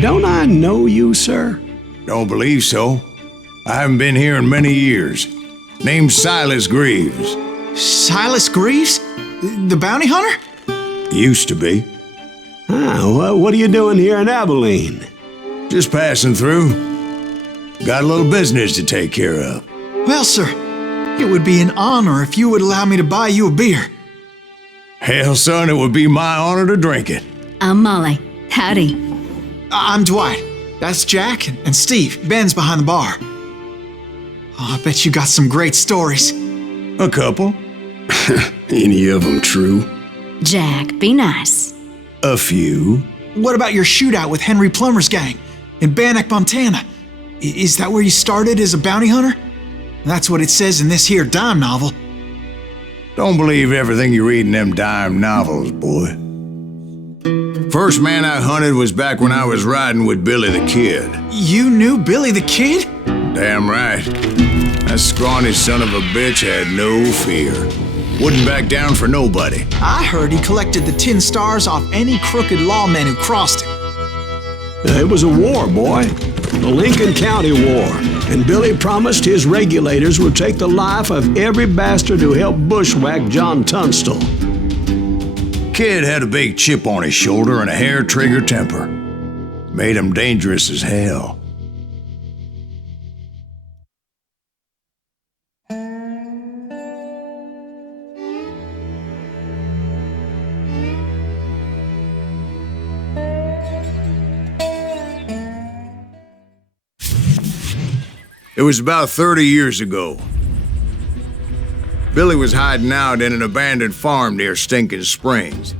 Don't I know you, sir? Don't believe so. I haven't been here in many years. Name's Silas Greaves. Silas Greaves? The bounty hunter? Used to be. Well, what are you doing here in Abilene? Just passing through. Got a little business to take care of. Well, sir, it would be an honor if you would allow me to buy you a beer. Hell, son, it would be my honor to drink it. I'm Molly. Howdy. I'm Dwight. That's Jack and Steve. Ben's behind the bar. Oh, I bet you got some great stories. A couple. Any of them true? Jack, be nice. A few. What about your shootout with Henry Plummer's gang in Bannock, Montana? Is that where you started as a bounty hunter? That's what it says in this here dime novel. Don't believe everything you read in them dime novels, boy. First man I hunted was back when I was riding with Billy the Kid. You knew Billy the Kid? Damn right. That scrawny son of a bitch had no fear. Wouldn't back down for nobody. I heard he collected the 10 stars off any crooked lawman who crossed him. It was a war, boy. The Lincoln County War. And Billy promised his regulators would take the life of every bastard who helped bushwhack John Tunstall. Kid had a big chip on his shoulder and a hair-trigger temper. Made him dangerous as hell. It was about 30 years ago. Billy was hiding out in an abandoned farm near Stinking Springs.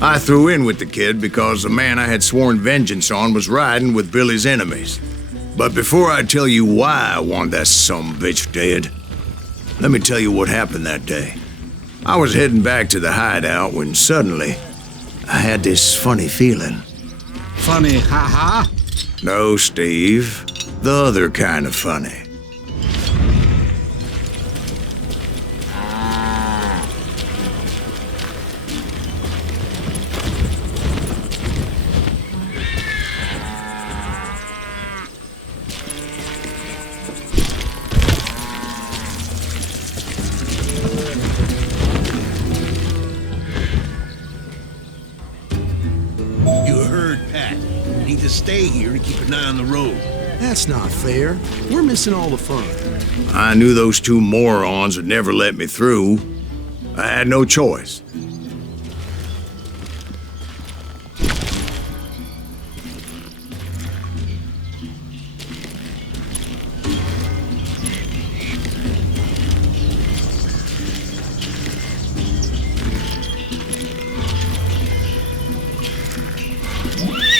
I threw in with the kid because the man I had sworn vengeance on was riding with Billy's enemies. But before I tell you why I want that sumbitch dead, let me tell you what happened that day. I was heading back to the hideout when suddenly I had this funny feeling. Funny, ha-ha? No, Steve. The other kind of funny. To stay here and keep an eye on the road. That's not fair. We're missing all the fun. I knew those two morons would never let me through. I had no choice.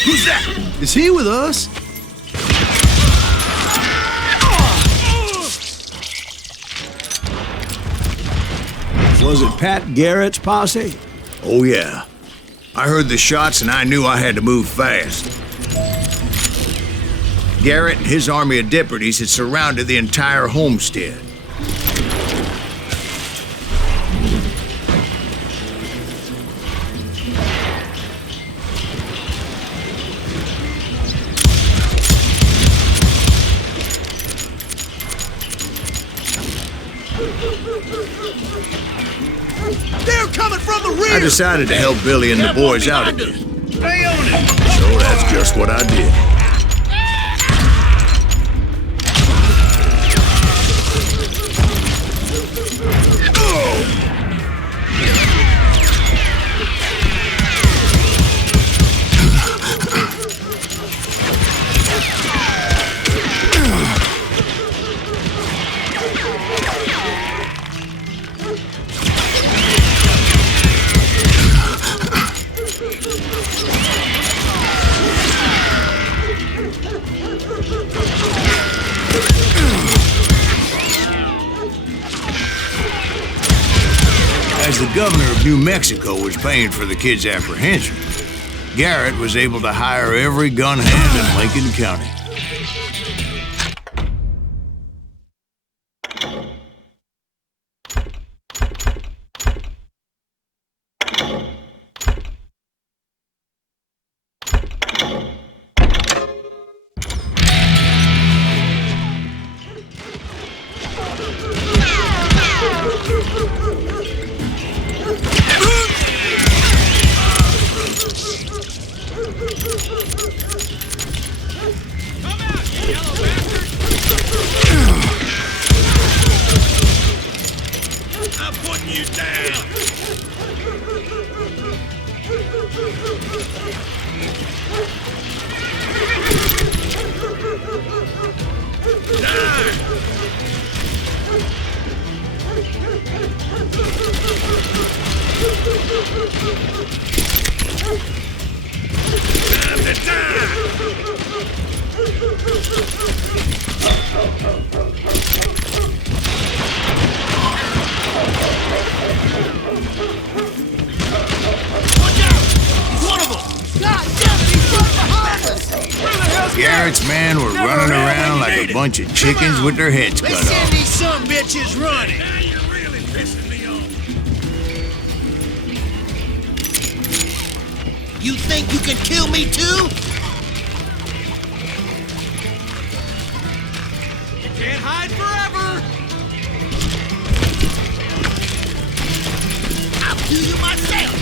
Who's that? Is he with us? Was it Pat Garrett's posse? Oh yeah. I heard the shots and I knew I had to move fast. Garrett and his army of deputies had surrounded the entire homestead. They're coming from the rear! I decided to help Billy and the boys out again. Stay on it! So that's just what I did. As the governor of New Mexico was paying for the kid's apprehension, Garrett was able to hire every gun hand in Lincoln County. Garrett's men were running around like a bunch of chickens with their heads cut Let's send off. these some bitches running. Now you're really pissing me off. You think you can kill me too? You can't hide forever. I'll do you myself.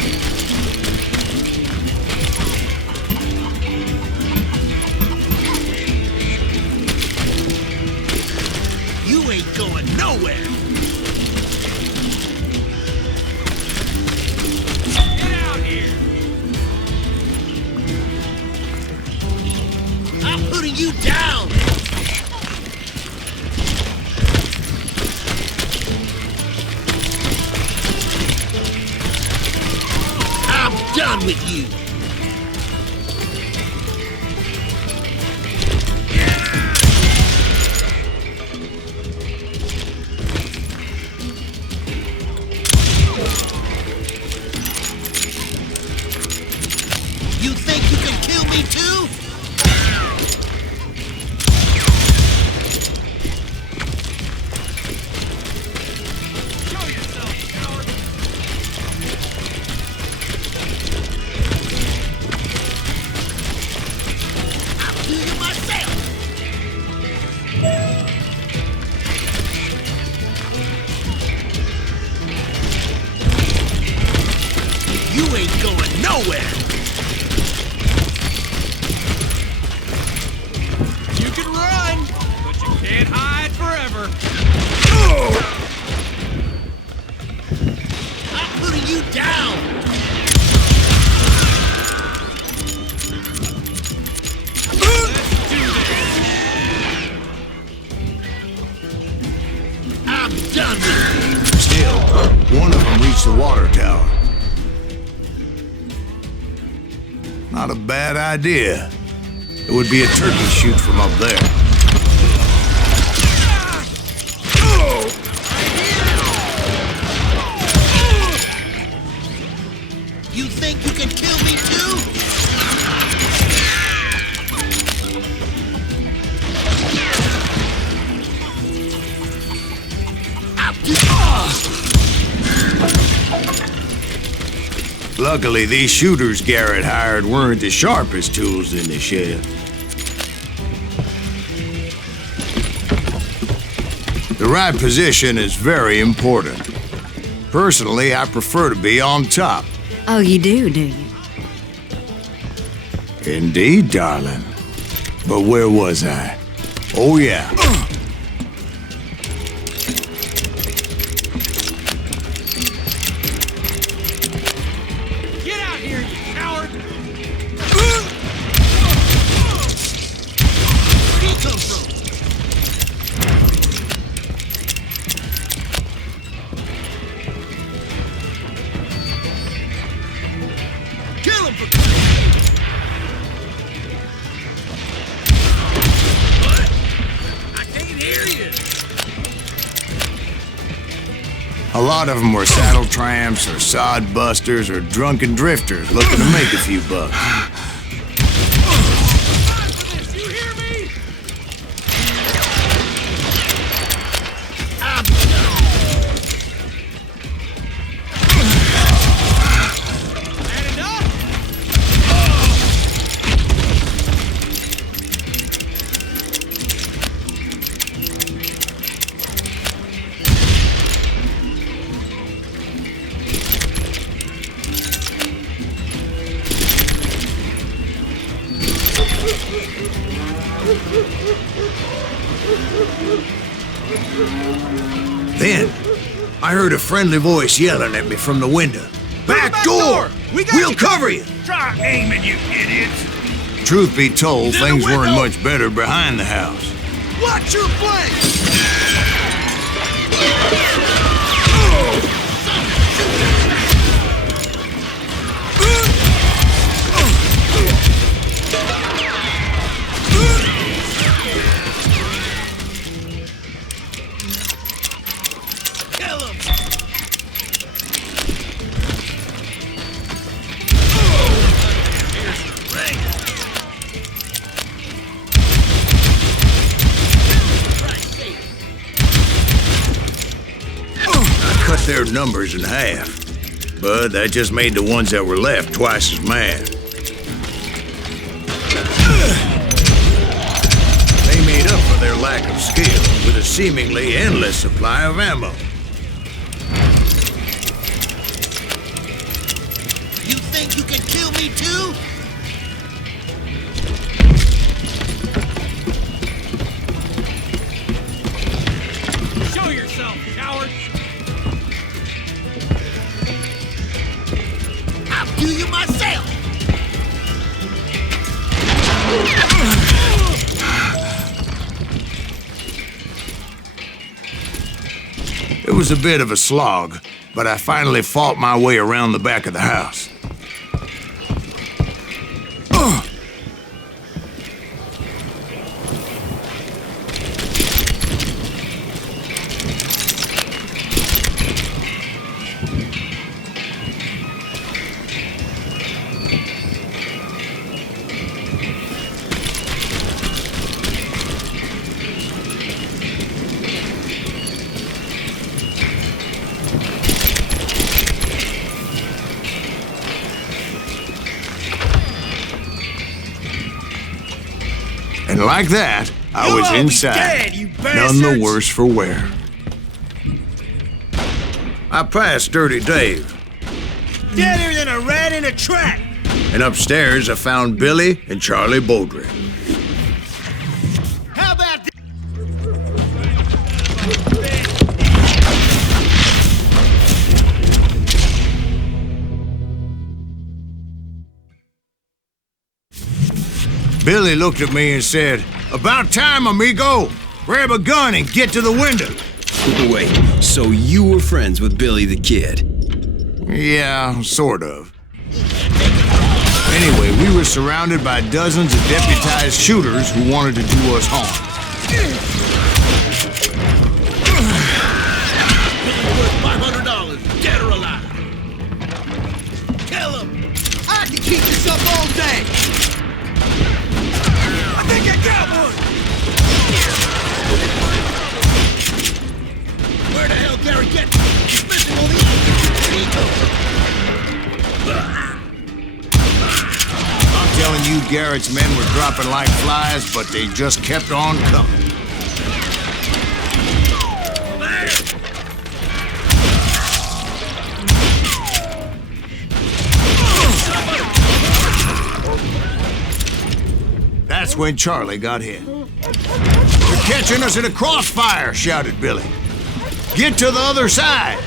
You ain't going nowhere. Get out here. I'm putting you down. I'm done with you. You think you can kill me too? Show yourself, coward! I'll do you myself! You ain't going nowhere! You can run, but you can't hide forever. I'm putting you down. Let's do this. I'm done with you. Still, one of them reached the water tower. Not a bad idea. It would be a turkey shoot from up there. You think you can kill me too? Luckily, these shooters Garrett hired weren't the sharpest tools in the shed. The right position is very important. Personally, I prefer to be on top. Oh, you do you? Indeed, darling. But where was I? Oh, yeah. Get out here, you coward! Where'd he come from? Kill him for what? I can't hear you. A lot of them were saddle tramps or sod busters or drunken drifters looking to make a few bucks. You hear me? I'm Had enough? Then, I heard a friendly voice yelling at me from the window. Back door! We'll cover you! Try aiming, you idiots! Truth be told, He's in the things weren't window. much better behind the house. Watch your flank! Kill him! Here's the ring! I cut their numbers in half, but that just made the ones that were left twice as mad. They made up for their lack of skill with a seemingly endless supply of ammo. You think you can kill me too? Show yourself, coward! I'll do you myself! It was a bit of a slog, but I finally fought my way around the back of the house. And like that, I was inside, dead, you none the bastards! worse for wear. I passed Dirty Dave, Deader than a rat in a trap! and upstairs I found Billy and Charlie Bowdry. How about this? Billy looked at me and said, "About time, amigo! Grab a gun and get to the window." Wait, so you were friends with Billy the Kid? Yeah, sort of. Anyway, we were surrounded by dozens of deputized shooters who wanted to do us harm. Worth $500, dead or alive. Kill him! I can keep this up all day! I think I got one! Where the hell Gary get? He's missing all the I'm telling you, Garrett's men were dropping like flies, but they just kept on coming. That's when Charlie got hit. "You're catching us in a crossfire," shouted Billy. "Get to the other side!"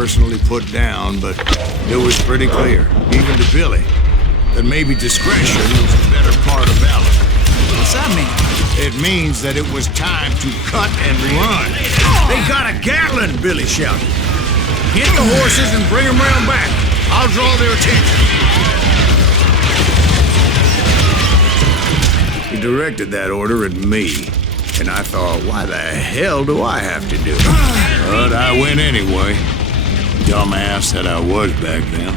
personally put down, but it was pretty clear, even to Billy, that maybe discretion was the better part of valor. What's that mean? It means that it was time to cut and run. They got a Gatlin, Billy shouted. Get the horses and bring them round back. I'll draw their attention. He directed that order at me, and I thought, why the hell do I have to do it? But I went anyway. Dumbass that I was back then.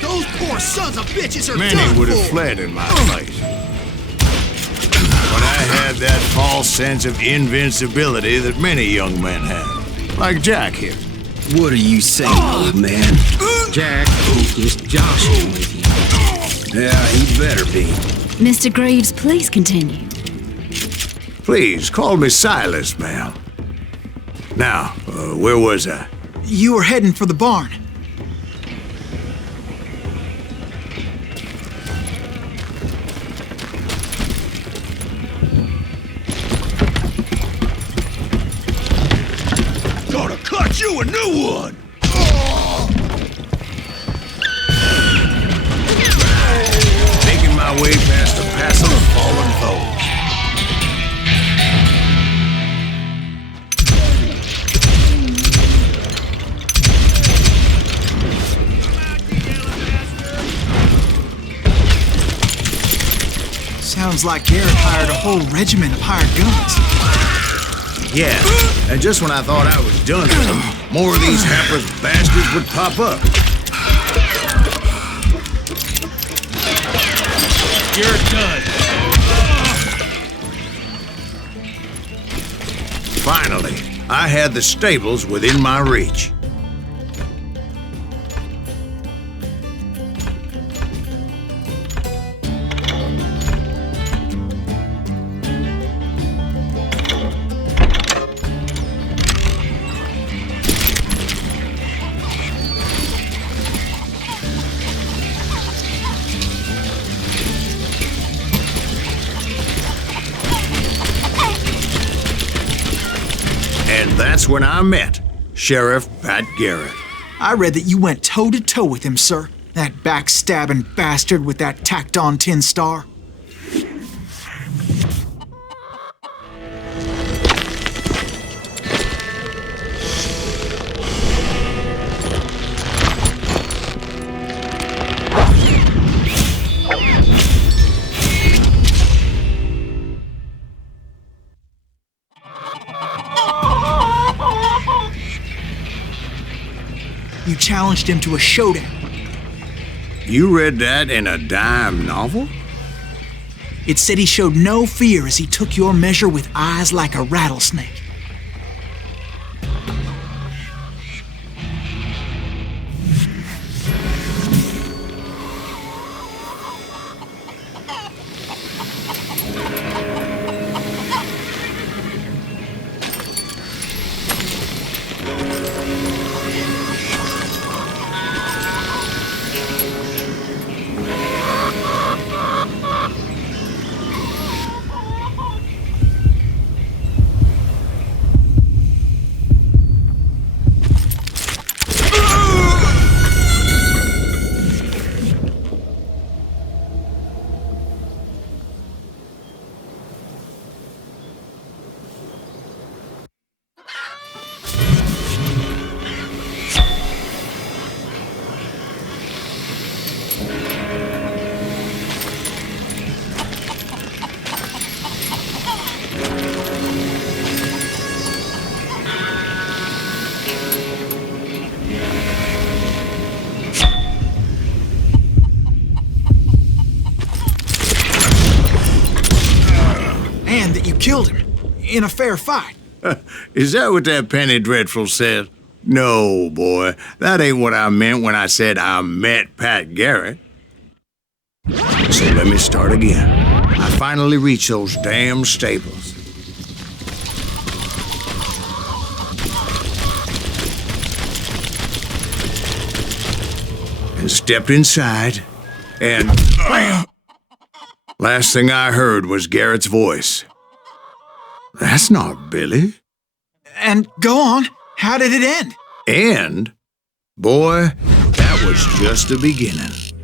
Those poor sons of bitches are Many done would have for. fled in my place. But I had that false sense of invincibility that many young men have. Like Jack here. What are you saying, old man? Jack is joshing with you. Yeah, he better be. Mr. Greaves, please continue. Please, call me Silas, ma'am. Now, where was I? You were heading for the barn. Gonna cut you a new one! Making my way past a passel of fallen foes. Sounds like Garrett hired a whole regiment of hired guns. Yeah, and just when I thought I was done with them, more of these hapless bastards would pop up. You're done. Finally, I had the stables within my reach. And that's when I met Sheriff Pat Garrett. I read that you went toe-to-toe with him, sir. That backstabbing bastard with that tacked-on tin star. You challenged him to a showdown. You read that in a dime novel? It said he showed no fear as he took your measure with eyes like a rattlesnake. And that you killed him in a fair fight. Is that what that Penny Dreadful said? No, boy. That ain't what I meant when I said I met Pat Garrett. So let me start again. I finally reached those damn stables. And stepped inside, and bam! Last thing I heard was Garrett's voice. That's not Billy. And go on, how did it end? And, boy, that was just the beginning.